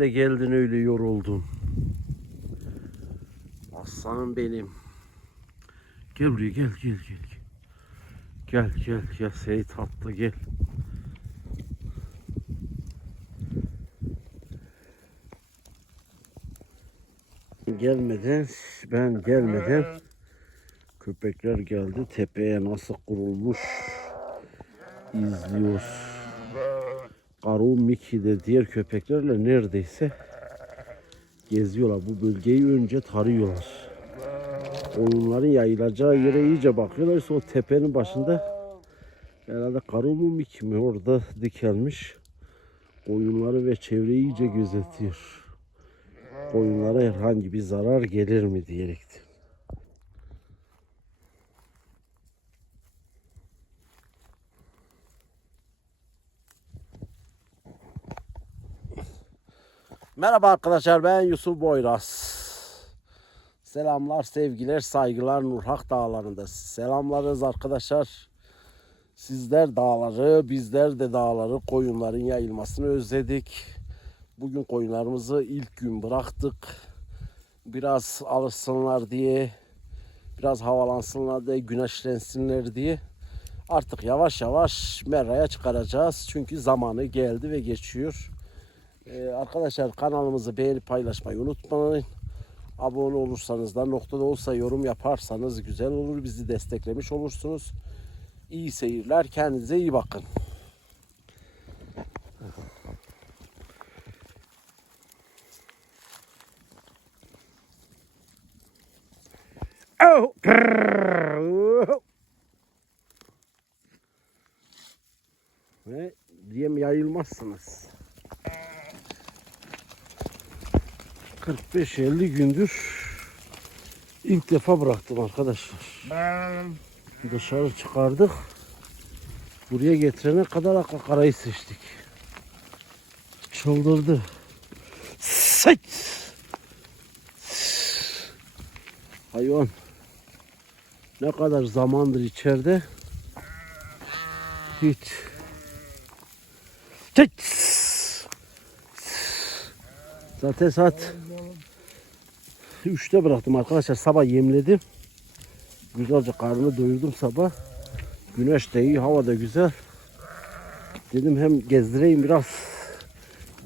de geldin öyle yoruldun. Aslanım benim. Gel buraya gel gel gel. Gel gel gel Seyit atla gel. Gelmeden ben gelmeden köpekler geldi tepeye nasıl kurulmuş izliyoruz. Karu Miki de diğer köpeklerle neredeyse geziyorlar. Bu bölgeyi önce tarıyorlar. Onların yayılacağı yere iyice bakıyorlar. İşte o tepenin başında herhalde Karu mu Miki mi orada dikelmiş. Koyunları ve çevreyi iyice gözetiyor. Koyunlara herhangi bir zarar gelir mi diyerekti. Merhaba arkadaşlar ben Yusuf Boyraz. Selamlar, sevgiler, saygılar Nurhak Dağları'nda. Selamlarız arkadaşlar. Sizler dağları, bizler de dağları, koyunların yayılmasını özledik. Bugün koyunlarımızı ilk gün bıraktık. Biraz alışsınlar diye, biraz havalansınlar diye, güneşlensinler diye. Artık yavaş yavaş meraya çıkaracağız. Çünkü zamanı geldi ve geçiyor. Ee, arkadaşlar kanalımızı beğenip paylaşmayı unutmayın. Abone olursanız da noktada olsa yorum yaparsanız güzel olur. Bizi desteklemiş olursunuz. İyi seyirler. Kendinize iyi bakın. Oh! Ve diyem yayılmazsınız. 45-50 gündür ilk defa bıraktım arkadaşlar. Dışarı çıkardık. Buraya getirene kadar akakarayı seçtik. Çıldırdı. Sıç! Hayvan ne kadar zamandır içeride hiç Sıç! Zaten saat 3'te bıraktım arkadaşlar. Sabah yemledim. Güzelce karnını doyurdum sabah. Güneş de iyi, hava da güzel. Dedim hem gezdireyim biraz.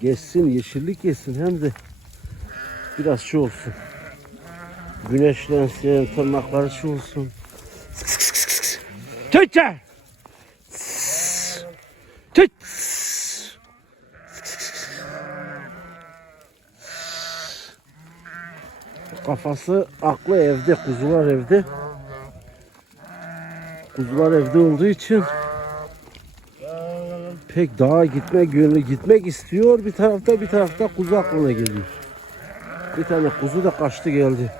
Geçsin, yeşillik yesin hem de biraz şey olsun. Güneşlensin, tırnakları şey olsun. Tüçe! Kafası aklı evde, kuzular evde. Kuzular evde olduğu için pek dağa gitmek yönü gitmek istiyor. Bir tarafta bir tarafta kuzu aklına geliyor. Bir tane kuzu da kaçtı geldi.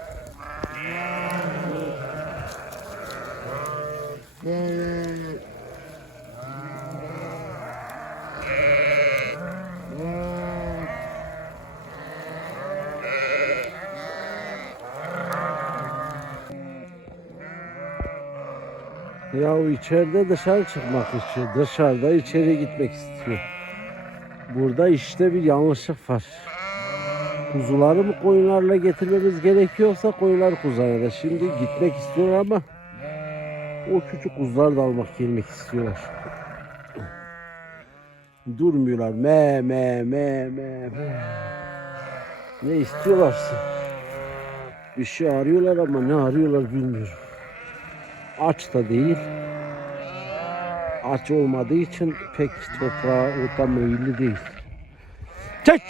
Ya içeride dışarı çıkmak istiyor. Dışarıda içeri gitmek istiyor. Burada işte bir yanlışlık var. Kuzuları mı koyunlarla getirmemiz gerekiyorsa koyunlar kuzulara. Şimdi gitmek istiyor ama o küçük kuzuları da almak gelmek istiyorlar. Durmuyorlar. Me me me me me. Ne istiyorlarsa. Bir şey arıyorlar ama ne arıyorlar bilmiyorum. Aç da değil. Aç olmadığı için pek toprağa ota meyilli değil. Çüç!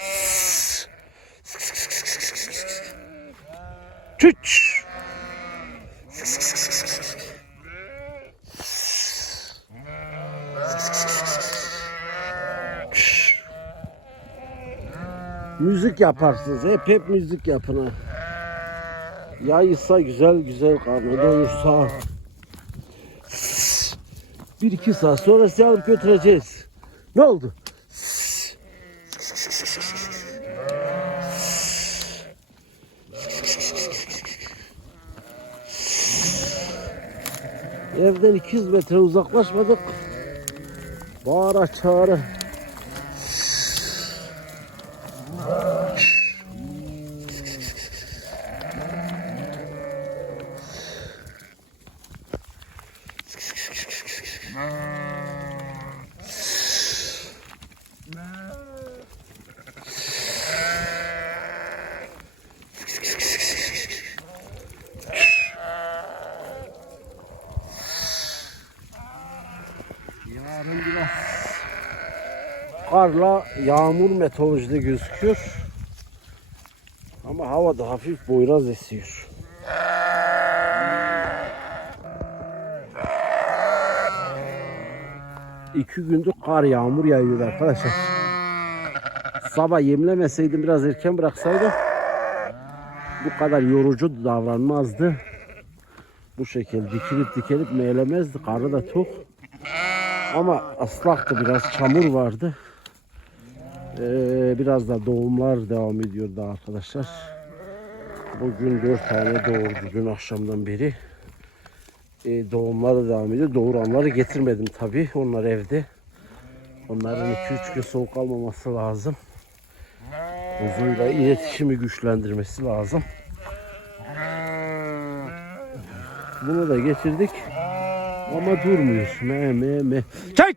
Çüç! Müzik yaparsınız. Hep hep müzik yapın ha. Yayılsa güzel güzel karnı doyursa. Bir iki saat sonra sizi alıp götüreceğiz. Ne oldu? Evden 200 metre uzaklaşmadık. Bağıra çağıra. Yağmur meteorolojide gözüküyor. Ama havada hafif boyraz esiyor. İki gündür kar yağmur yağıyordu arkadaşlar. Sabah yemlemeseydim biraz erken bıraksaydım bu kadar yorucu davranmazdı. Bu şekilde dikilip dikilip meylemezdi. Karı da tok. Ama ıslaktı biraz çamur vardı. Ee, biraz da doğumlar devam ediyordu arkadaşlar. Bugün dört tane doğurdu dün akşamdan beri. Ee, doğumları devam ediyor. Doğuranları getirmedim tabi. Onlar evde. Onların 2-3 gün soğuk almaması lazım. Kuzuyla iletişimi güçlendirmesi lazım. Bunu da getirdik. Ama durmuyor. Me me me. Çay!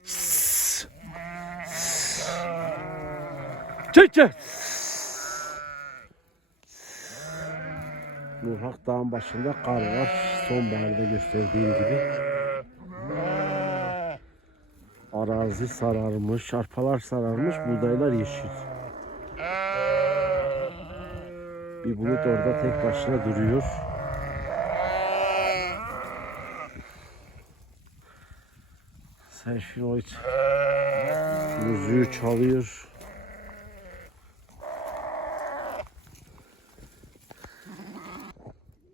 Çay! Nurhak Dağı'nın başında kar var. Sonbaharda gösterdiğim gibi. Arazi sararmış, arpalar sararmış, buğdaylar yeşil. Bir bulut orada tek başına duruyor. Serfinoid müziği çalıyor.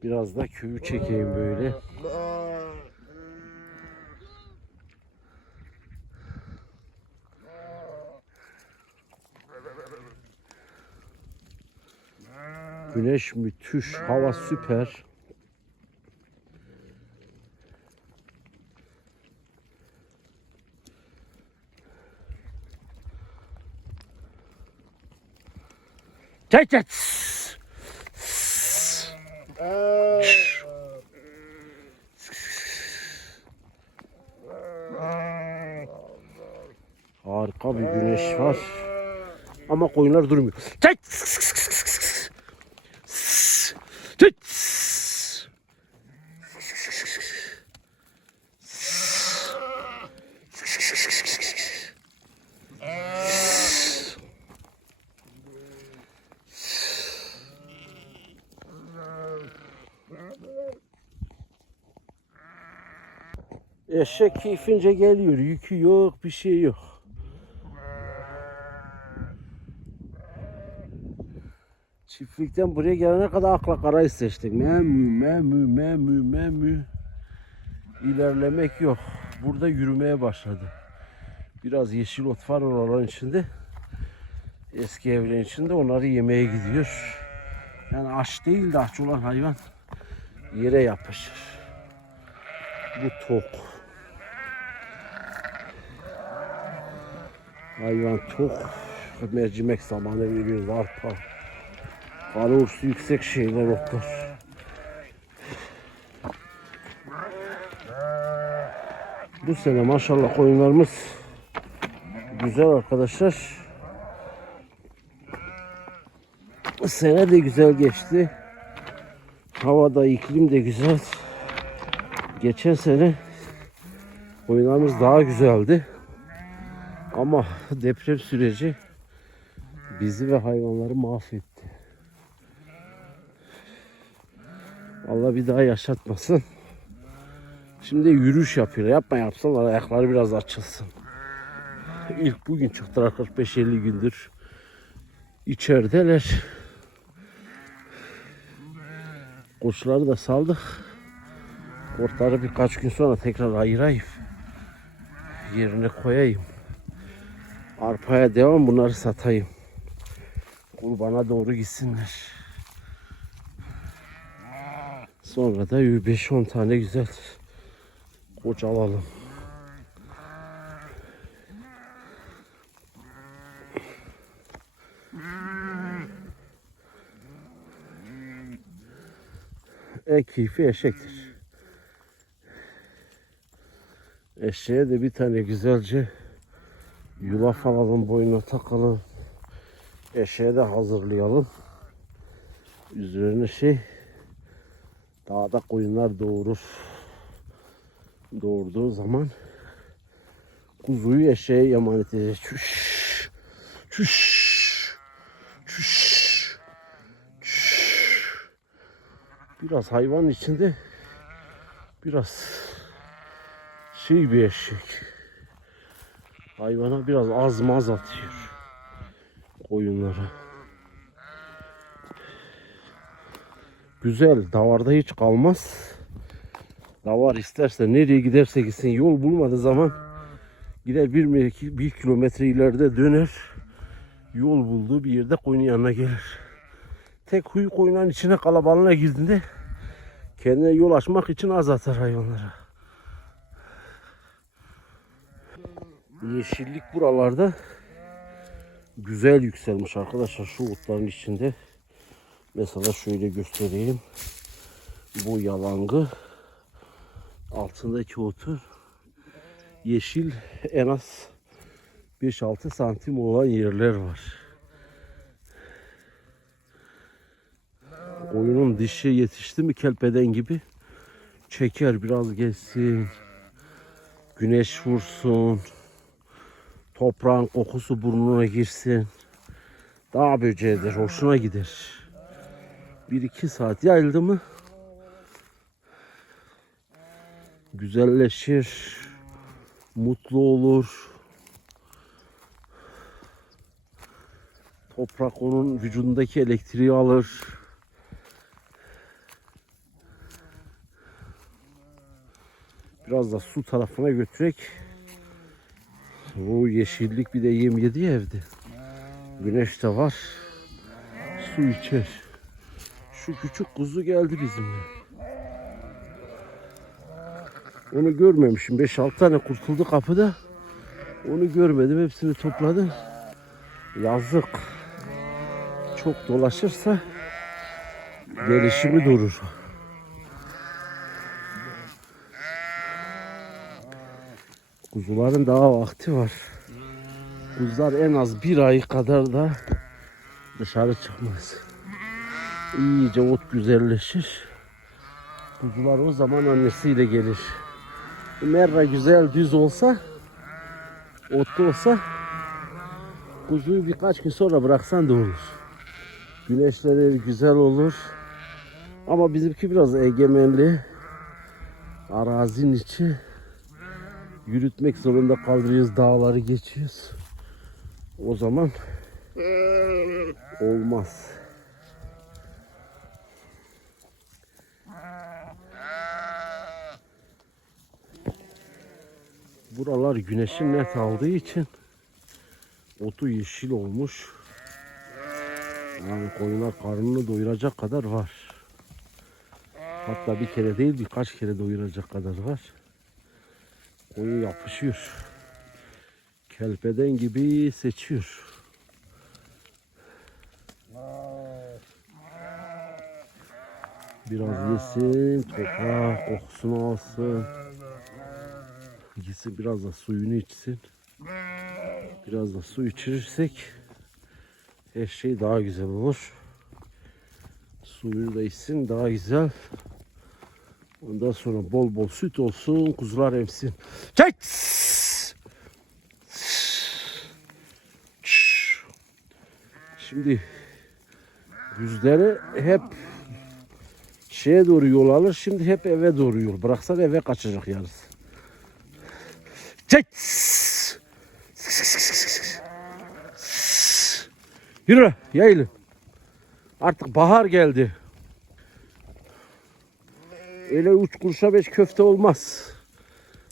Biraz da köyü çekeyim böyle. Güneş müthiş, hava süper. Çek çek. Bir güneş var. Ama koyunlar durmuyor. Çek. Çek. Eşek keyfince geliyor. Yükü yok, bir şey yok. Çiftlikten buraya gelene kadar akla karayı seçtik. Memü, memü, memü, memü. İlerlemek yok. Burada yürümeye başladı. Biraz yeşil ot var oraların içinde. Eski evlerin içinde onları yemeye gidiyor. Yani aç değil de aç olan hayvan yere yapışır. Bu tok. Hayvan tok. Mercimek zamanı veriyoruz arpa. Kalorisi yüksek şeyler otlar. Bu sene maşallah koyunlarımız güzel arkadaşlar. Sene de güzel geçti. Havada iklim de güzel. Geçen sene oyunlarımız daha güzeldi. Ama deprem süreci bizi ve hayvanları mahvetti. Allah bir daha yaşatmasın. Şimdi yürüyüş yapıyor. Yapma yapsalar ayakları biraz açılsın. İlk bugün çıktılar 45-50 gündür. İçerideler. Koçları da saldık. Kurtları birkaç gün sonra tekrar ayırayım. Yerine koyayım. Arpaya devam bunları satayım. Kurbana doğru gitsinler. Sonra da 5-10 tane güzel koç alalım. En keyfi eşektir. Eşeğe de bir tane güzelce yulaf alalım boynuna takalım. Eşeğe de hazırlayalım. Üzerine şey dağda koyunlar doğurur. Doğurduğu zaman kuzuyu eşeğe emanet edecek. Çüş. Çüş. Çüş. Çüş. Biraz hayvan içinde biraz şey bir eşek. Hayvana biraz az maz atıyor. Koyunlara. Güzel. Davarda hiç kalmaz. Davar isterse nereye giderse gitsin yol bulmadığı zaman gider bir, bir kilometre ileride döner. Yol bulduğu bir yerde koyunun yanına gelir. Tek huyu koyunların içine kalabalığına girdiğinde kendine yol açmak için az atar hayvanlara. Yeşillik buralarda güzel yükselmiş arkadaşlar şu otların içinde. Mesela şöyle göstereyim. Bu yalangı altındaki otu yeşil en az 5-6 santim olan yerler var. Oyunun dişi yetişti mi kelpeden gibi çeker biraz geçsin. Güneş vursun. Toprağın kokusu burnuna girsin. Dağ böceğidir, hoşuna gider. Bir iki saat yayıldı mı güzelleşir, mutlu olur. Toprak onun vücudundaki elektriği alır. Biraz da su tarafına götürerek bu yeşillik bir de yem yedi evde. Güneş de var. Su içer. Şu küçük kuzu geldi bizimle. Onu görmemişim. 5-6 tane kurtuldu kapıda. Onu görmedim. Hepsini topladı. Yazık. Çok dolaşırsa gelişimi durur. Kuzuların daha vakti var. Kuzular en az bir ay kadar da dışarı çıkmaz. İyice ot güzelleşir. Kuzular o zaman annesiyle gelir. Merra güzel düz olsa, otlu olsa kuzuyu birkaç gün sonra bıraksan da olur. Güneşleri güzel olur. Ama bizimki biraz egemenli. Arazinin içi yürütmek zorunda kalıyoruz. Dağları geçiyoruz. O zaman olmaz. Buralar güneşin net aldığı için otu yeşil olmuş. Yani koyunlar karnını doyuracak kadar var. Hatta bir kere değil birkaç kere doyuracak kadar var. Koyun yapışıyor. Kelpeden gibi seçiyor. Biraz yesin, toprak kokusunu alsın. Gitsin biraz da suyunu içsin. Biraz da su içirirsek her şey daha güzel olur. Suyunu da içsin daha güzel. Ondan sonra bol bol süt olsun, kuzular emsin. Çek! Şimdi yüzleri hep şeye doğru yol alır. Şimdi hep eve doğru yol. Bıraksan eve kaçacak yarısı. Çek! Yürü yayılın. Artık bahar geldi. Öyle üç kuruşa beş köfte olmaz.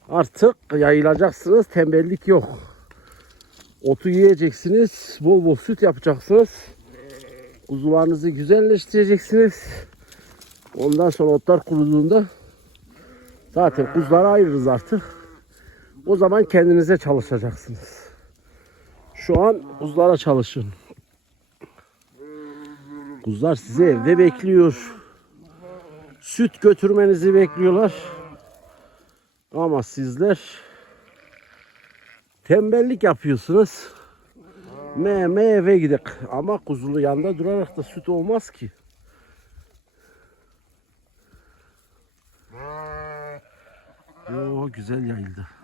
Artık yayılacaksınız. Tembellik yok. Otu yiyeceksiniz. Bol bol süt yapacaksınız. Kuzularınızı güzelleştireceksiniz. Ondan sonra otlar kuruduğunda zaten kuzuları ayırırız artık. O zaman kendinize çalışacaksınız. Şu an kuzulara çalışın. Kuzular sizi evde bekliyor. Süt götürmenizi bekliyorlar. Ama sizler tembellik yapıyorsunuz. Me me eve gidek. Ama kuzulu yanında durarak da süt olmaz ki. Yo güzel yayıldı.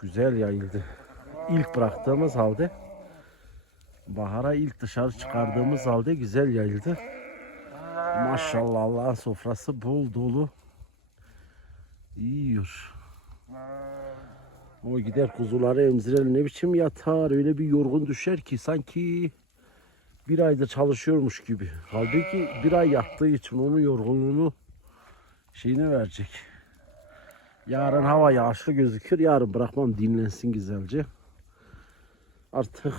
Güzel yayıldı. İlk bıraktığımız halde Bahara ilk dışarı çıkardığımız halde güzel yayıldı. Maşallah Allah'ın sofrası bol dolu. Yiyor. O gider kuzuları emzirer ne biçim yatar öyle bir yorgun düşer ki sanki bir ayda çalışıyormuş gibi. Halbuki bir ay yattığı için onun yorgunluğunu şeyini verecek. Yarın hava yağışlı gözükür. Yarın bırakmam dinlensin güzelce. Artık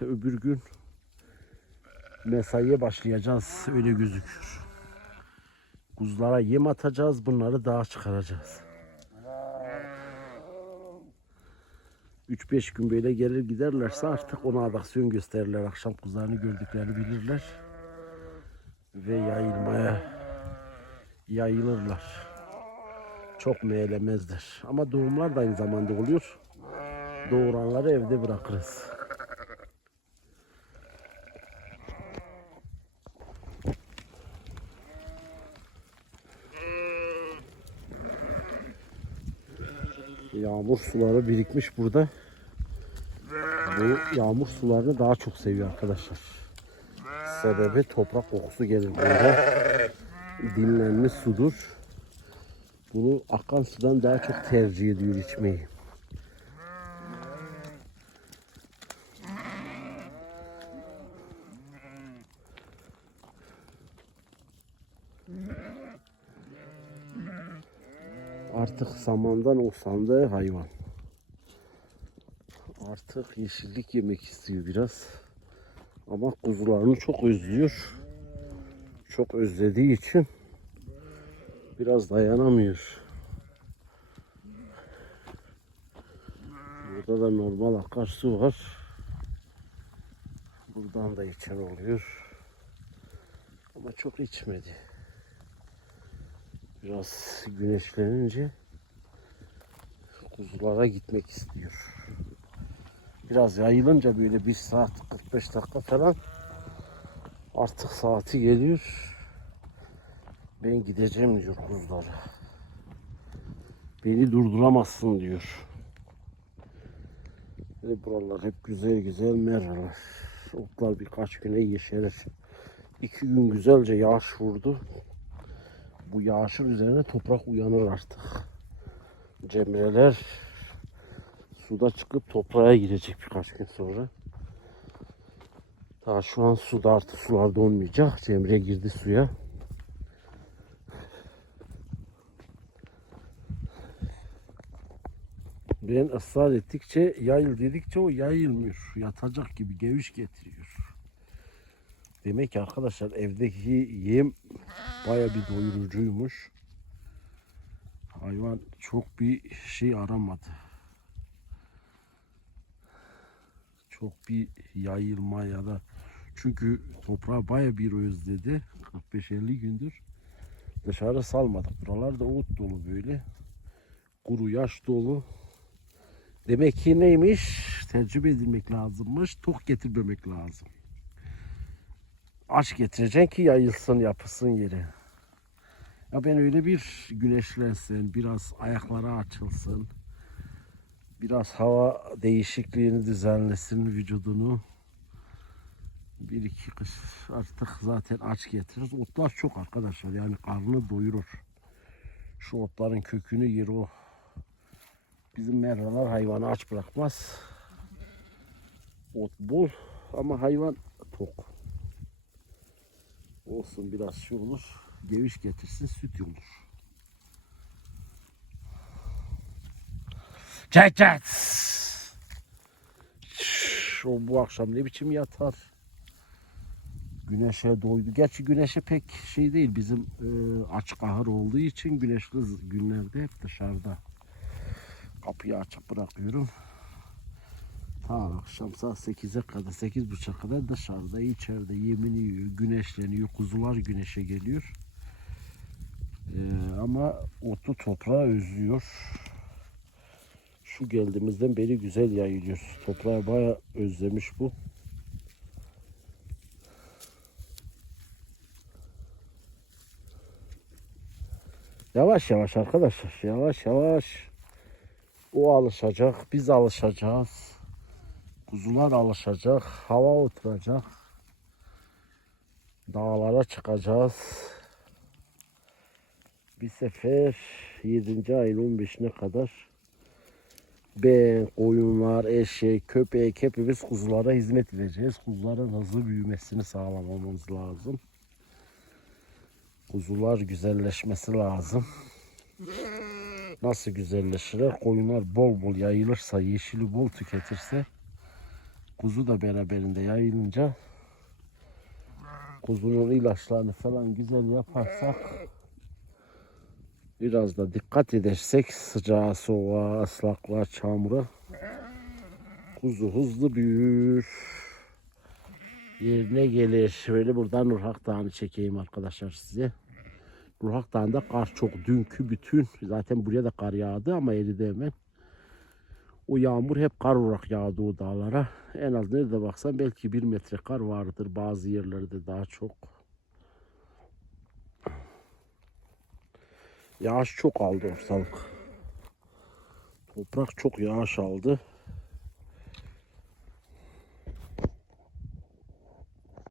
öbür gün mesaiye başlayacağız. Öyle gözüküyor. Kuzulara yem atacağız. Bunları dağa çıkaracağız. 3-5 gün böyle gelir giderlerse artık ona adasyon gösterirler. Akşam kuzularını gördüklerini bilirler. Ve yayılmaya yayılırlar. Çok meylemezler. Ama doğumlar da aynı zamanda oluyor. Doğuranları evde bırakırız. Yağmur suları birikmiş burada. Bu yağmur sularını daha çok seviyor arkadaşlar. Sebebi toprak kokusu gelir burada. Dinlenmiş sudur. Bunu akan sudan daha çok tercih ediyor içmeyi. Artık samandan usandı hayvan. Artık yeşillik yemek istiyor biraz. Ama kuzularını çok özlüyor. Çok özlediği için biraz dayanamıyor. Burada da normal akarsu var. Buradan da içen oluyor. Ama çok içmedi. Biraz güneşlenince kuzulara gitmek istiyor. Biraz yayılınca böyle bir saat 45 dakika falan artık saati geliyor. Ben gideceğim diyor kuzulara. Beni durduramazsın diyor. Ve buralar hep güzel güzel meralar. Otlar birkaç güne yeşerir. İki gün güzelce yağış vurdu. Bu yağışın üzerine toprak uyanır artık. Cemreler suda çıkıp toprağa girecek birkaç gün sonra. Daha şu an suda artık sular donmayacak. Cemre girdi suya. Ben ısrar ettikçe, yayıl dedikçe o yayılmıyor. Yatacak gibi geviş getiriyor. Demek ki arkadaşlar evdeki yem baya bir doyurucuymuş. Hayvan çok bir şey aramadı. Çok bir yayılma ya da çünkü toprağı baya bir özledi. 45-50 gündür dışarı salmadık. Buralar da ot dolu böyle. Kuru yaş dolu. Demek ki neymiş? Tecrübe edilmek lazımmış. Tok getirmemek lazım. Aç getireceksin ki yayılsın yapısın yeri. Ya ben öyle bir güneşlensin, biraz ayakları açılsın. Biraz hava değişikliğini düzenlesin vücudunu. Bir iki kış artık zaten aç getirir. Otlar çok arkadaşlar yani karnını doyurur. Şu otların kökünü yer o. Bizim meralar hayvanı aç bırakmaz. Ot bol ama hayvan tok. Olsun biraz şey olur. Geviş getirsin süt olur. Çek çek. Şu bu akşam ne biçim yatar. Güneşe doydu. Gerçi güneşe pek şey değil. Bizim e, açık ahır olduğu için güneşli günlerde hep dışarıda. Kapıyı açık bırakıyorum. Ta akşam saat 8'e kadar, 8.30'a kadar dışarıda, içeride yemini yiyor, güneşleniyor. Kuzular güneşe geliyor. Ee, ama otu toprağı özlüyor. Şu geldiğimizden beri güzel yayılıyor. Toprağı bayağı özlemiş bu. Yavaş yavaş arkadaşlar. Yavaş yavaş. O alışacak. Biz alışacağız. Kuzular alışacak, hava oturacak. Dağlara çıkacağız. Bir sefer 7. ayın 15'ine kadar ben, koyunlar, eşek, köpek hepimiz kuzulara hizmet edeceğiz. Kuzuların hızlı büyümesini sağlamamız lazım. Kuzular güzelleşmesi lazım. Nasıl güzelleşirler? Koyunlar bol bol yayılırsa, yeşili bol tüketirse kuzu da beraberinde yayılınca kuzunun ilaçlarını falan güzel yaparsak biraz da dikkat edersek sıcağa, soğuğa, ıslaklığa, çamura kuzu hızlı büyür. Yerine gelir. Şöyle buradan Nurhak Dağı'nı çekeyim arkadaşlar size. Nurhak Dağı'nda kar çok. Dünkü bütün zaten buraya da kar yağdı ama eridi hemen. O yağmur hep kar olarak yağdı o dağlara. En az nerede baksan belki bir metre kar vardır. Bazı yerlerde daha çok. Yağış çok aldı ortalık. Toprak çok yağış aldı.